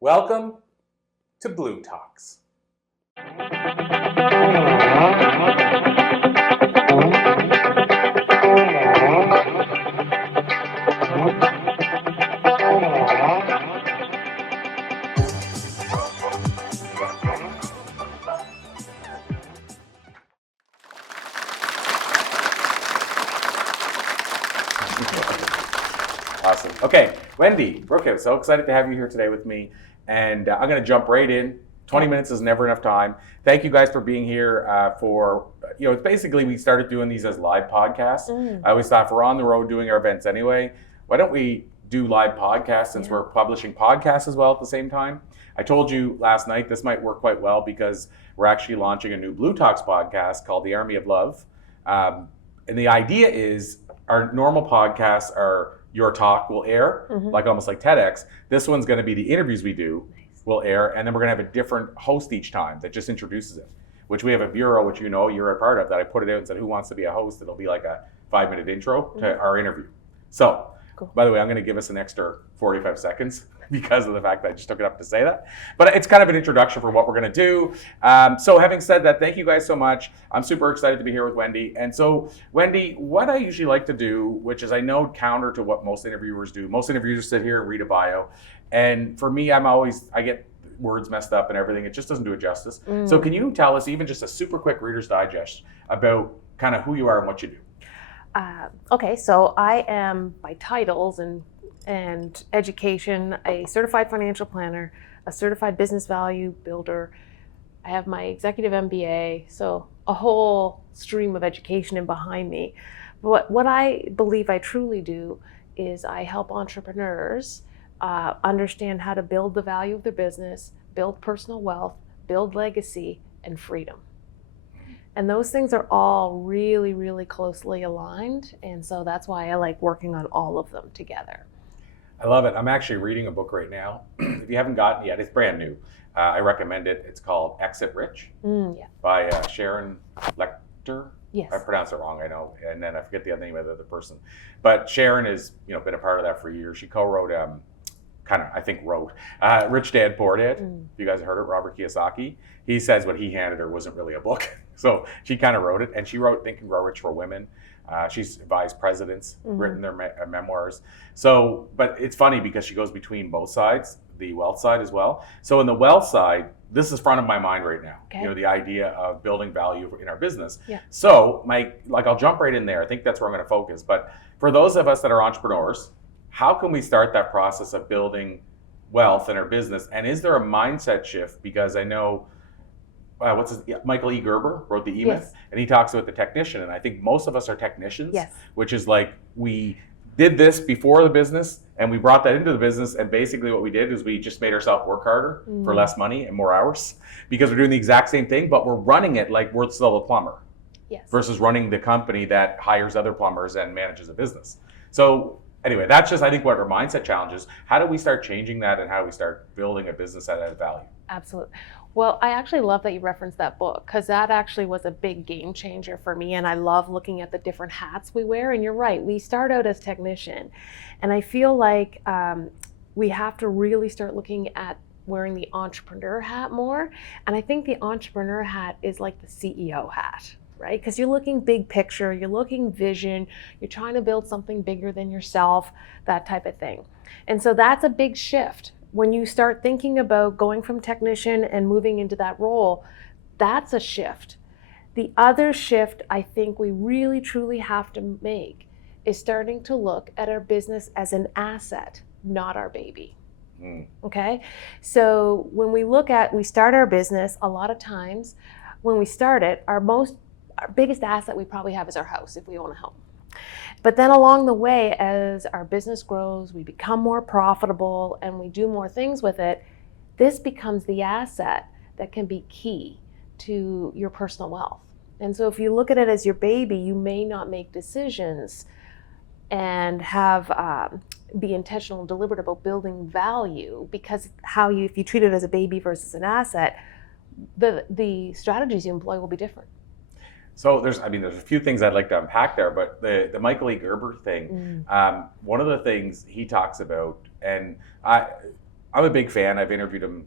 Welcome to bLU Talks. Awesome. Okay, Wendy Brookhouse, so excited to have you here today with me. And I'm going to jump right in. 20 minutes is never enough time. Thank you guys for being here it's basically we started doing these as live podcasts. I always thought if we're on the road doing our events anyway, why don't we do live podcasts since we're publishing podcasts as well at the same time? I told you last night this might work quite well because we're actually launching a new bLU Talks podcast called The Army of Love. And the idea is our normal podcasts are your talk will air, almost like TEDx. This one's going to be the interviews we do will air, and then we're going to have a different host each time that just introduces it, which we have a bureau, which you know you're a part of, that I put it out and said, who wants to be a host? It'll be like a 5-minute intro to our interview. So, By the way, I'm going to give us an extra 45 seconds because of the fact that I just took it up to say that. But it's kind of an introduction for what we're going to do. So having said that, thank you guys so much. I'm super excited to be here with Wendy. And so, Wendy, what I usually like to do, which is I know counter to what most interviewers do. Most interviewers sit here and read a bio. And for me, I get words messed up and everything. It just doesn't do it justice. So can you tell us even just a super quick Reader's Digest about kind of who you are and what you do? Okay, so I am by titles and education a certified financial planner, a certified business value builder. I have my executive MBA, so a whole stream of education in behind me. But what I believe I truly do is I help entrepreneurs understand how to build the value of their business, build personal wealth, build legacy, and freedom. And those things are all really, really closely aligned. And so that's why I like working on all of them together. I love it. I'm actually reading a book right now. If you haven't gotten it yet, it's brand new. I recommend it. It's called Exit Rich by Sharon Lecter. Yes. I pronounced it wrong, I know. And then I forget the other name of the other person. But Sharon has been a part of that for years. She co-wrote, Rich Dad, Poor Dad. You guys have heard it, Robert Kiyosaki. He says what he handed her wasn't really a book. So she kind of wrote it. And she wrote Think and Grow Rich for Women. She's advised presidents, written their memoirs. So, but it's funny because she goes between both sides, the wealth side as well. So in the wealth side, this is front of my mind right now. Okay. The idea of building value in our business. Yeah. So I'll jump right in there. I think that's where I'm going to focus. But for those of us that are entrepreneurs, how can we start that process of building wealth in our business? And is there a mindset shift? Because I know, Michael E. Gerber wrote The E-Myth, and he talks about the technician. And I think most of us are technicians, which is like we did this before the business and we brought that into the business. And basically what we did is we just made ourselves work harder for less money and more hours because we're doing the exact same thing, but we're running it like we're still a plumber versus running the company that hires other plumbers and manages a business. So anyway, that's just, I think, what our mindset challenge is. How do we start changing that and how do we start building a business that adds value? Absolutely. Well, I actually love that you referenced that book because that actually was a big game changer for me. And I love looking at the different hats we wear. And you're right, we start out as technician. And I feel like we have to really start looking at wearing the entrepreneur hat more. And I think the entrepreneur hat is like the CEO hat, right? Because you're looking big picture, you're looking vision, you're trying to build something bigger than yourself, that type of thing. And so that's a big shift. When you start thinking about going from technician and moving into that role, that's a shift. The other shift I think we really truly have to make is starting to look at our business as an asset, not our baby. Okay? So when we start our business, a lot of times when we start it, our biggest asset we probably have is our house if we own a home. But then along the way, as our business grows, we become more profitable and we do more things with it, this becomes the asset that can be key to your personal wealth. And so if you look at it as your baby, you may not make decisions and be intentional and deliberate about building value because if you treat it as a baby versus an asset, the strategies you employ will be different. So there's a few things I'd like to unpack there, but the Michael E. Gerber thing, one of the things he talks about, and I'm a big fan. I've interviewed him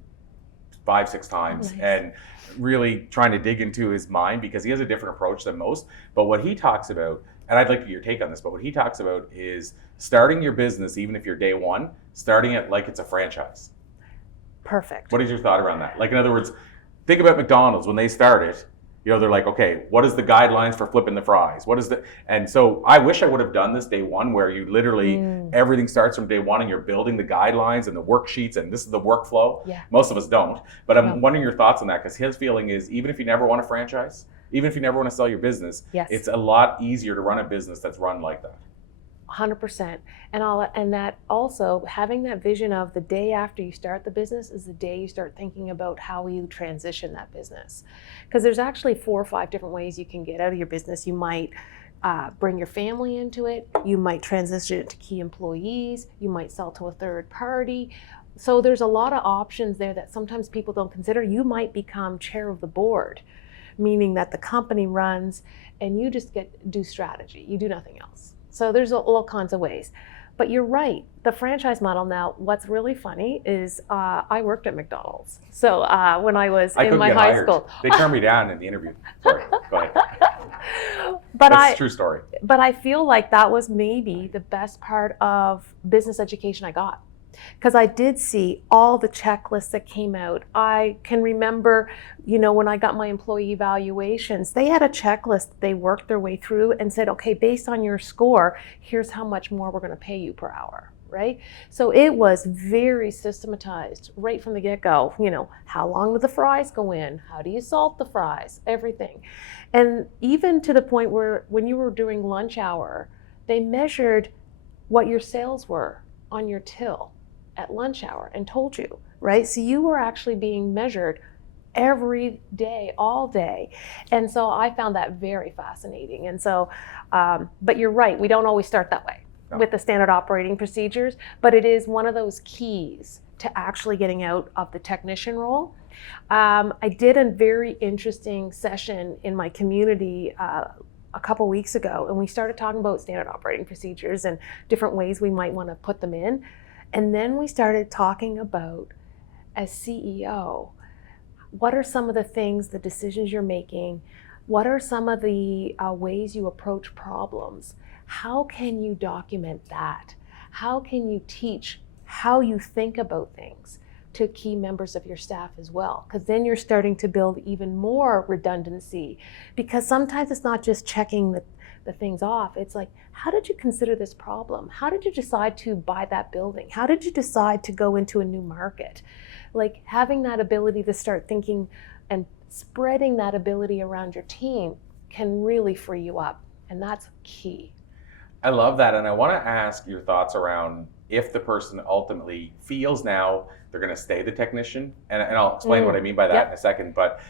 5, 6 times, Nice. and really trying to dig into his mind because he has a different approach than most. But what he talks about, and I'd like to get your take on this, but what he talks about is starting your business, even if you're day one, starting it like it's a franchise. Perfect. What is your thought around that? Like, in other words, think about McDonald's when they started. They're like, okay, what is the guidelines for flipping the fries? What is the, and so I wish I would have done this day one, where you literally, everything starts from day one and you're building the guidelines and the worksheets and this is the workflow. Yeah. Most of us don't, but I'm No. wondering your thoughts on that, because his feeling is, even if you never want a franchise, even if you never want to sell your business, Yes. it's a lot easier to run a business that's run like that. 100%. And that also, having that vision of the day after you start the business is the day you start thinking about how you transition that business. Because there's actually 4 or 5 different ways you can get out of your business. You might bring your family into it. You might transition it to key employees. You might sell to a third party. So there's a lot of options there that sometimes people don't consider. You might become chair of the board, meaning that the company runs and you just do strategy. You do nothing else. So there's all kinds of ways. But you're right, the franchise model now, what's really funny is I worked at McDonald's. So when I was in my high school. They turned me down in the interview. Sorry, go ahead. But That's a true story. But I feel like that was maybe the best part of business education I got. Because I did see all the checklists that came out. I can remember, when I got my employee evaluations, they had a checklist they worked their way through and said, okay, based on your score, here's how much more we're going to pay you per hour, right? So it was very systematized right from the get-go. How long do the fries go in? How do you salt the fries? Everything. And even to the point where when you were doing lunch hour, they measured what your sales were on your till at lunch hour and told you, right? So you were actually being measured every day, all day. And so I found that very fascinating. And so, but you're right, we don't always start that way with the standard operating procedures, but it is one of those keys to actually getting out of the technician role. I did a very interesting session in my community a couple weeks ago, and we started talking about standard operating procedures and different ways we might want to put them in. And then we started talking about, as CEO, what are some of the things, the decisions you're making? What are some of the ways you approach problems? How can you document that? How can you teach how you think about things to key members of your staff as well? Because then you're starting to build even more redundancy. Because sometimes it's not just checking the things off. It's like, how did you consider this problem? How did you decide to buy that building? How did you decide to go into a new market? Like, having that ability to start thinking and spreading that ability around your team can really free you up. And that's key. I love that. And I want to ask your thoughts around if the person ultimately feels now they're going to stay the technician. And I'll explain what I mean by that in a second. But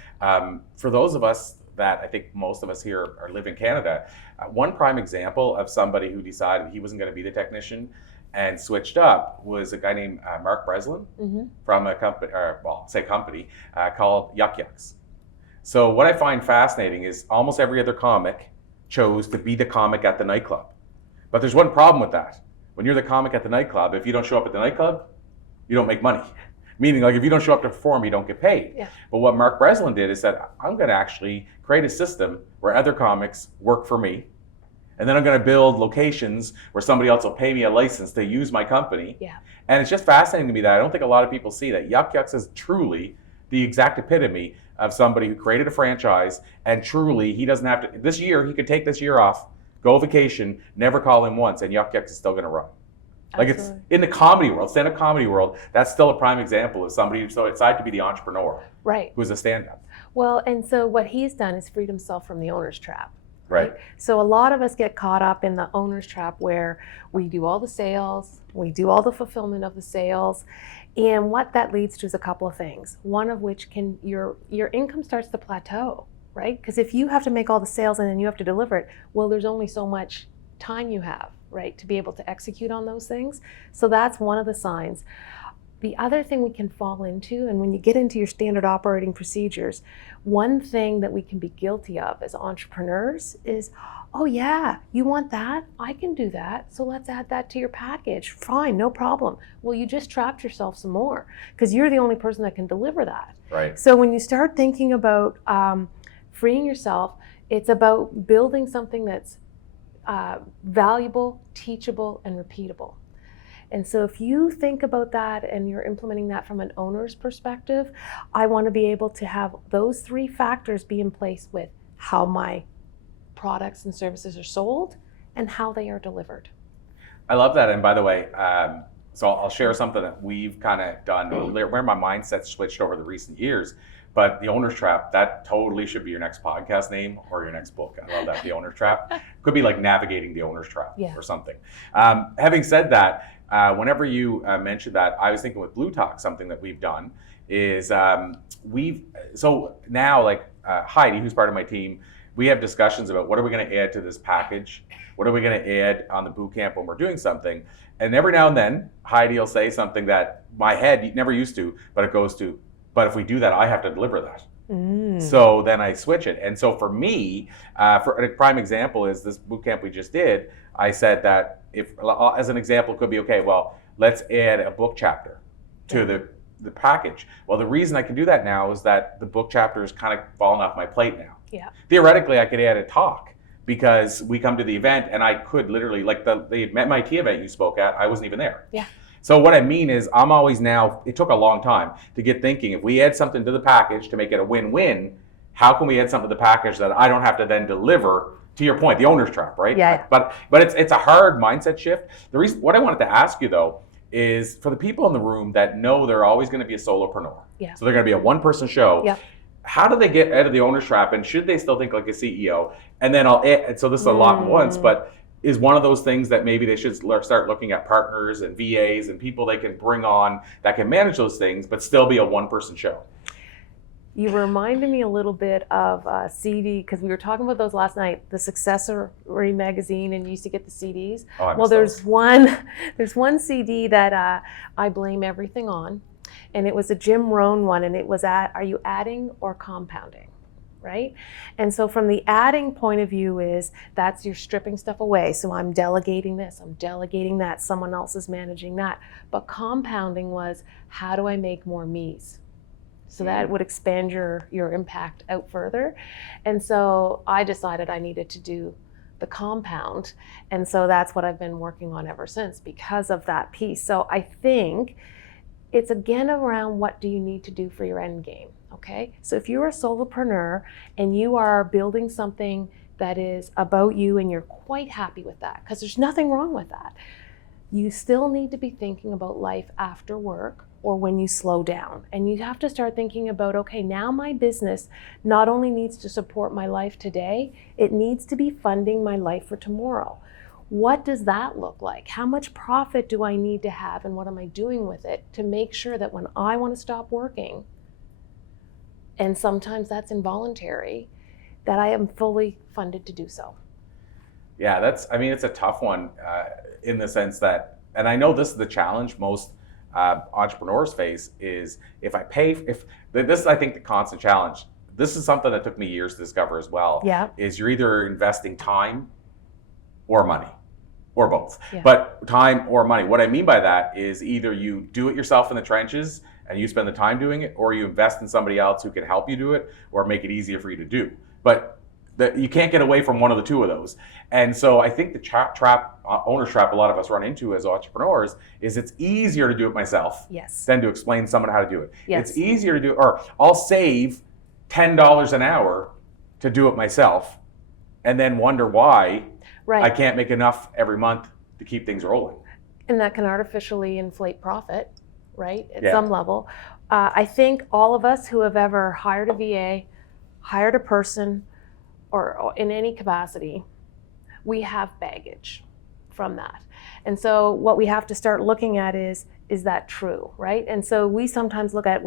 for those of us that I think most of us here live in Canada, one prime example of somebody who decided he wasn't going to be the technician and switched up was a guy named Mark Breslin from a company, called Yuck Yucks. So what I find fascinating is almost every other comic chose to be the comic at the nightclub. But there's one problem with that. When you're the comic at the nightclub, if you don't show up at the nightclub, you don't make money. Meaning, like, if you don't show up to perform, you don't get paid. Yeah. But what Mark Breslin did is said, I'm going to actually create a system where other comics work for me. And then I'm going to build locations where somebody else will pay me a license to use my company. Yeah. And it's just fascinating to me that I don't think a lot of people see that Yuck Yucks is truly the exact epitome of somebody who created a franchise, and truly he doesn't have to, this year, he could take this year off, go vacation, never call him once, and Yuck Yucks is still going to run. Like, it's in the comedy world, stand-up comedy world, that's still a prime example of somebody who decided to be the entrepreneur, right, who's a stand-up. Well, and so what he's done is freed himself from the owner's trap. Right. So a lot of us get caught up in the owner's trap where we do all the sales, we do all the fulfillment of the sales, and what that leads to is a couple of things. One of which can your income starts to plateau, right? Because if you have to make all the sales and then you have to deliver it, well, there's only so much time you have, right, to be able to execute on those things. So that's one of the signs. The other thing we can fall into, and when you get into your standard operating procedures, one thing that we can be guilty of as entrepreneurs is Oh yeah, you want that? I can do that. So let's add that to your package. Fine, no problem. Well, you just trapped yourself some more because you're the only person that can deliver that. Right. So when you start thinking about freeing yourself, it's about building something that's valuable, teachable, and repeatable. And so if you think about that and you're implementing that from an owner's perspective, I want to be able to have those three factors be in place with how my products and services are sold and how they are delivered. I love that. And by the way, so I'll share something that we've kind of done where my mindset's switched over the recent years. But the owner's trap, that totally should be your next podcast name or your next book. I love that. The owner's trap could be like navigating the owner's trap or something. Having said that, whenever you mentioned that, I was thinking with Blue Talk, something that we've done is so now like Heidi, who's part of my team, we have discussions about what are we going to add to this package? What are we going to add on the boot camp when we're doing something? And every now and then, Heidi will say something that my head never used to, but it goes to, but if we do that, I have to deliver that. So then I switch it. And so for me, for a prime example is this boot camp we just did. I said that if, as an example, it could be, okay, well, let's add a book chapter to the package. Well, the reason I can do that now is that the book chapter is kind of fallen off my plate now. Yeah. Theoretically, I could add a talk because we come to the event and I could literally, like the MIT event you spoke at, I wasn't even there. Yeah. So what I mean is I'm always now, it took a long time to get thinking, if we add something to the package to make it a win-win, how can we add something to the package that I don't have to then deliver, to your point, the owner's trap, right? Yeah. But it's a hard mindset shift. The reason, what I wanted to ask you though, is for the people in the room that know they're always going to be a solopreneur. Yeah. So they're going to be a one-person show. Yeah. How do they get out of the owner's trap, and should they still think like a CEO? And then so this is a lot once, but is one of those things that maybe they should start looking at partners and VAs and people they can bring on that can manage those things, but still be a one-person show? You reminded me a little bit of CD, because we were talking about those last night, the Successory magazine, and you used to get the CDs. Well, there's one CD that I blame everything on, and it was a Jim Rohn one, and it was are you adding or compounding? Right? And so from the adding point of view that's you're stripping stuff away. So I'm delegating this, I'm delegating that, someone else is managing that. But compounding was, how do I make more me's? So that would expand your impact out further. And so I decided I needed to do the compound. And so that's what I've been working on ever since because of that piece. So I think it's again around what do you need to do for your end game. Okay, so if you're a solopreneur and you are building something that is about you and you're quite happy with that, because there's nothing wrong with that, you still need to be thinking about life after work or when you slow down. And you have to start thinking about, okay, now my business not only needs to support my life today, it needs to be funding my life for tomorrow. What does that look like? How much profit do I need to have, and what am I doing with it to make sure that when I want to stop working, and sometimes that's involuntary, that I am fully funded to do so. Yeah, it's a tough one in the sense that, and I know this is the challenge most entrepreneurs face, is if this is, I think, the constant challenge. This is something that took me years to discover as well. Yeah. Is you're either investing time or money, or both. Yeah. But time or money. What I mean by that is either you do it yourself in the trenches and you spend the time doing it, or you invest in somebody else who can help you do it or make it easier for you to do. But you can't get away from one of the two of those. And so I think the owner's trap a lot of us run into as entrepreneurs is it's easier to do it myself than to explain to someone how to do it. It's easier to do, or I'll save $10 an hour to do it myself and then wonder why I can't make enough every month to keep things rolling. And that can artificially inflate profit, right, at some level. I think all of us who have ever hired a VA, hired a person, or in any capacity, we have baggage from that. And so what we have to start looking at is that true, right? And so we sometimes look at,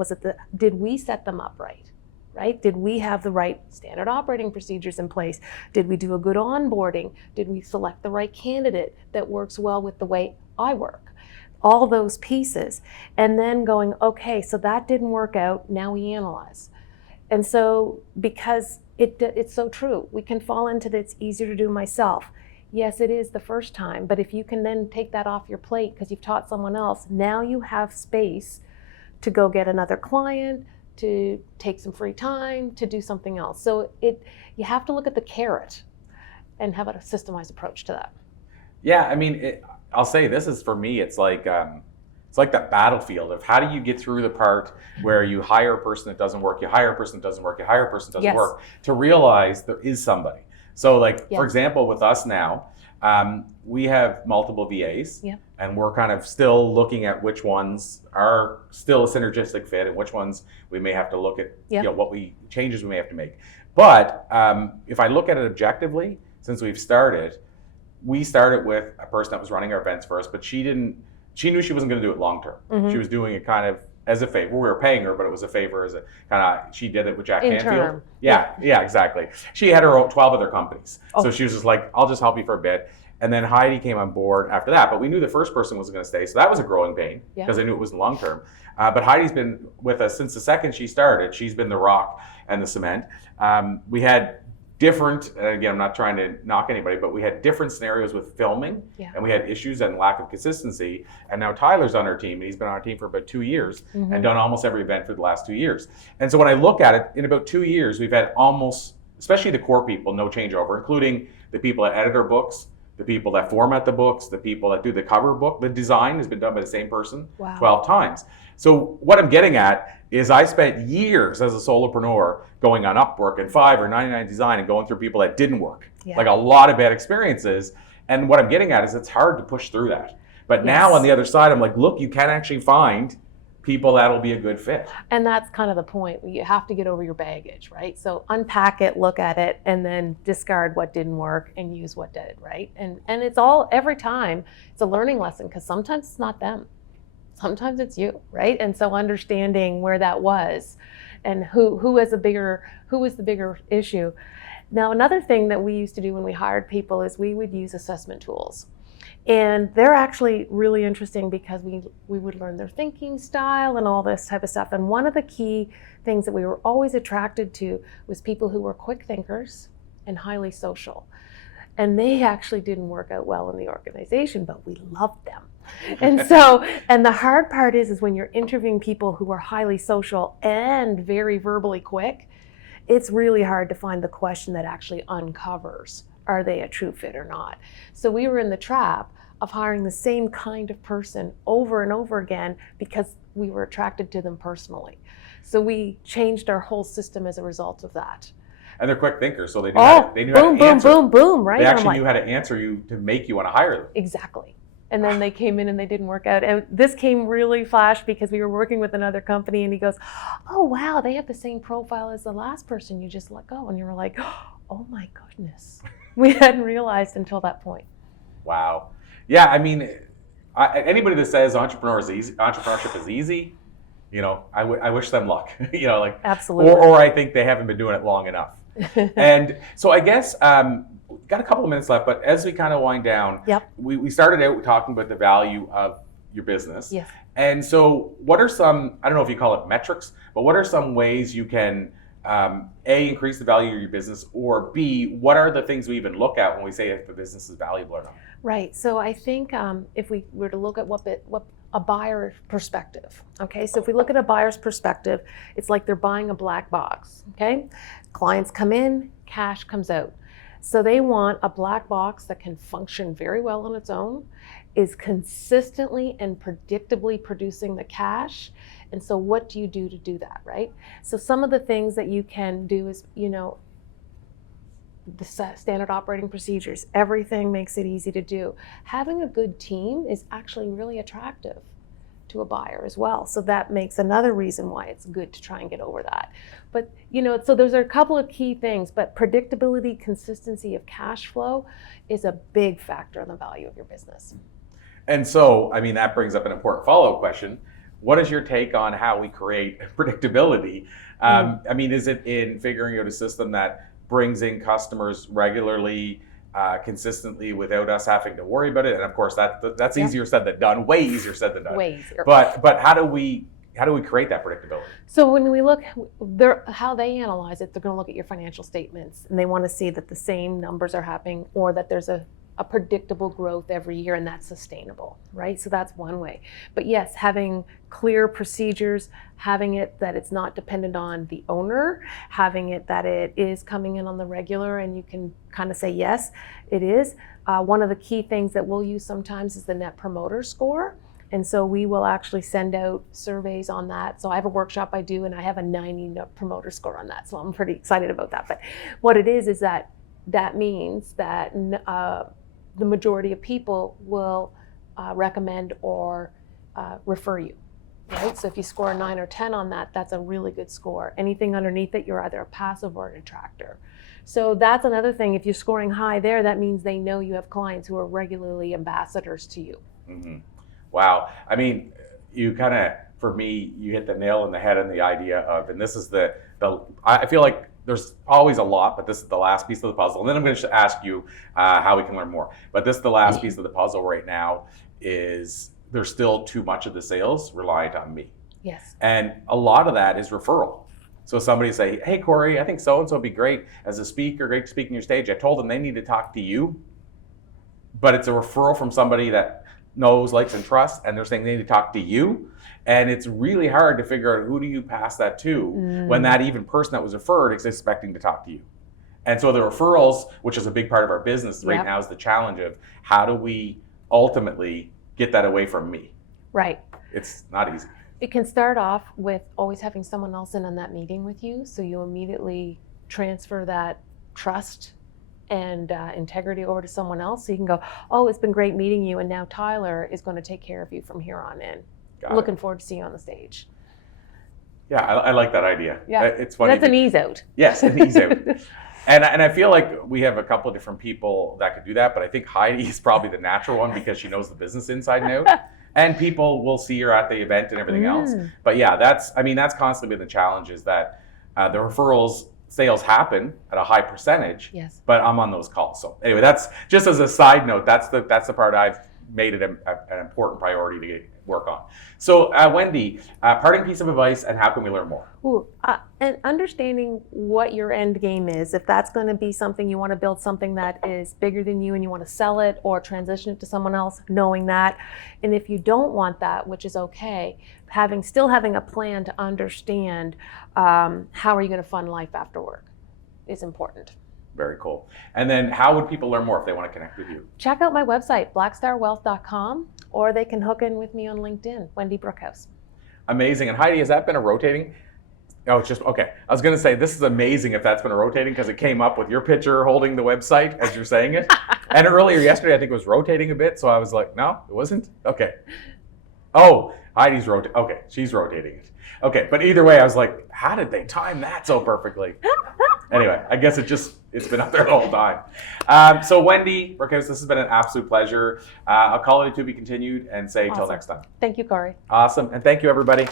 did we set them up right? Right? Did we have the right standard operating procedures in place? Did we do a good onboarding? Did we select the right candidate that works well with the way I work? All those pieces. And then going, okay, so that didn't work out, now we analyze. And so because It's so true. We can fall into the, it's easier to do myself. Yes, it is the first time, but if you can then take that off your plate because you've taught someone else, now you have space to go get another client, to take some free time, to do something else. So you have to look at the carrot and have a systemized approach to that. Yeah, I mean, I'll say this is for me, it's like that battlefield of how do you get through the part where you hire a person that doesn't work, you hire a person that doesn't work, you hire a person that doesn't work, to realize there is somebody. So like, for example, with us now, we have multiple VAs, and we're kind of still looking at which ones are still a synergistic fit and which ones we may have to look at, changes we may have to make. But if I look at it objectively, since we started with a person that was running our events for us, but she knew she wasn't going to do it long term. Mm-hmm. She was doing it kind of as a favor. We were paying her, but it was a favor as a kind of, she did it with Jack Canfield. Yeah, exactly. She had her own 12 other companies. So she was just like, I'll just help you for a bit. And then Heidi came on board after that, but we knew the first person was going to stay. So that was a growing pain because I knew it was long term. But Heidi's been with us since the second she started. She's been the rock and the cement. We had different, and again, I'm not trying to knock anybody, but we had different scenarios with filming, and we had issues and lack of consistency. And now Tyler's on our team, and he's been on our team for about 2 years and done almost every event for the last 2 years. And so when I look at it, in about 2 years, we've had almost, especially the core people, no changeover, including the people that edit our books, the people that format the books, the people that do the cover book. The design has been done by the same person 12 times. So what I'm getting at is I spent years as a solopreneur going on Upwork and Fiverr or 99 Design and going through people that didn't work. Like a lot of bad experiences. And what I'm getting at is it's hard to push through that. But now on the other side, I'm like, look, you can actually find people that'll be a good fit. And that's kind of the point. You have to get over your baggage, right? So unpack it, look at it, and then discard what didn't work and use what did, right? And it's all, every time, it's a learning lesson because sometimes it's not them. Sometimes it's you, right? And so understanding where that was and who was the bigger issue. Now, another thing that we used to do when we hired people is we would use assessment tools. And they're actually really interesting because we would learn their thinking style and all this type of stuff. And one of the key things that we were always attracted to was people who were quick thinkers and highly social. And they actually didn't work out well in the organization, but we loved them. And so, and the hard part is when you're interviewing people who are highly social and very verbally quick, it's really hard to find the question that actually uncovers, are they a true fit or not? So we were in the trap of hiring the same kind of person over and over again because we were attracted to them personally. So we changed our whole system as a result of that. And they're quick thinkers, so they knew how to answer. Boom, right? They actually knew how to answer you to make you want to hire them. Exactly. And then they came in and they didn't work out. And this came really flash because we were working with another company and he goes, oh, wow, they have the same profile as the last person you just let go. And you were like, oh my goodness. We hadn't realized until that point. Wow. Yeah, I mean, anybody that says entrepreneurship is easy, you know, I wish them luck. You know, like absolutely. Or I think they haven't been doing it long enough. And so I guess got a couple of minutes left, but as we kind of wind down, we started out talking about the value of your business. Yes. And so what are some, I don't know if you call it metrics, but what are some ways you can A, increase the value of your business, or B, what are the things we even look at when we say if the business is valuable or not? Right. So I think if we were to look at what a buyer perspective, okay? So if we look at a buyer's perspective, it's like they're buying a black box, okay? Clients come in, cash comes out. So they want a black box that can function very well on its own, is consistently and predictably producing the cash. And so what do you do to do that, right? So some of the things that you can do is, you know, the standard operating procedures, everything makes it easy to do. Having a good team is actually really attractive to a buyer as well. So that makes another reason why it's good to try and get over that. But, you know, so those are a couple of key things, but predictability, consistency of cash flow is a big factor in the value of your business. And so, I mean, that brings up an important follow-up question. What is your take on how we create predictability? I mean, is it in figuring out a system that brings in customers regularly, consistently, without us having to worry about it? And of course, that's easier said than done. Way easier said than done. Way easier. But how do we how do we create that predictability? So when we look, how they analyze it, they're going to look at your financial statements, and they want to see that the same numbers are happening, or that there's a predictable growth every year, and that's sustainable, right? So that's one way. But yes, having clear procedures, having it that it's not dependent on the owner, having it that it is coming in on the regular, and you can kind of say, yes, it is. One of the key things that we'll use sometimes is the Net Promoter Score. And so we will actually send out surveys on that. So I have a workshop I do, and I have a 90 Net Promoter Score on that. So I'm pretty excited about that. But what it is that means that the majority of people will recommend or refer you, right? So if you score a 9 or 10 on that, that's a really good score. Anything underneath it, you're either a passive or an attractor. So that's another thing. If you're scoring high there, that means they know you have clients who are regularly ambassadors to you. Mm-hmm. Wow. I mean, you kind of, for me, you hit the nail on the head on the idea of, and this is I feel like there's always a lot, but this is the last piece of the puzzle. And then I'm going to ask you how we can learn more. But this is the last piece of the puzzle right now, is there's still too much of the sales reliant on me. Yes. And a lot of that is referral. So somebody say, hey, Corey, I think so-and-so would be great as a speaker, great to speak on your stage. I told them they need to talk to you, but it's a referral from somebody that knows, likes, and trusts, and they're saying they need to talk to you. And it's really hard to figure out who do you pass that to when that even person that was referred is expecting to talk to you. And so the referrals, which is a big part of our business right now, is the challenge of how do we ultimately get that away from me? Right. It's not easy. It can start off with always having someone else in on that meeting with you, so you immediately transfer that trust and integrity over to someone else, so you can go, oh, it's been great meeting you, and now Tyler is going to take care of you from here on in. Looking forward to seeing you on the stage. Yeah, I like that idea. Yeah, it's funny. That's an ease out. Yes, an ease out. And I feel like we have a couple of different people that could do that, but I think Heidi is probably the natural one because she knows the business inside and out. And people will see her at the event and everything else. But yeah, that's constantly been the challenge, is that the referrals sales happen at a high percentage, yes, but I'm on those calls. So anyway, that's just as a side note, that's the part I've made it an important priority to work on. So Wendy, parting piece of advice, and how can we learn more? And understanding what your end game is. If that's going to be something you want to build, something that is bigger than you and you want to sell it or transition it to someone else, knowing that. And if you don't want that, which is okay, still having a plan to understand how are you going to fund life after work is important. Very cool. And then how would people learn more if they want to connect with you? Check out my website, blackstarwealth.com, or they can hook in with me on LinkedIn, Wendy Brookhouse. Amazing. And Heidi, has that been a rotating? Oh, it's just, okay. I was going to say, this is amazing if that's been a rotating, because it came up with your picture holding the website as you're saying it. And earlier yesterday, I think it was rotating a bit. So I was like, no, it wasn't? Okay. Oh, Heidi's rotating. Okay, she's rotating it. Okay, but either way, I was like, how did they time that so perfectly? Anyway, I guess it's been up there the whole time. So Wendy Brookhouse, this has been an absolute pleasure. I'll call it to be continued and say till next time. Thank you, Corey. Awesome, and thank you, everybody.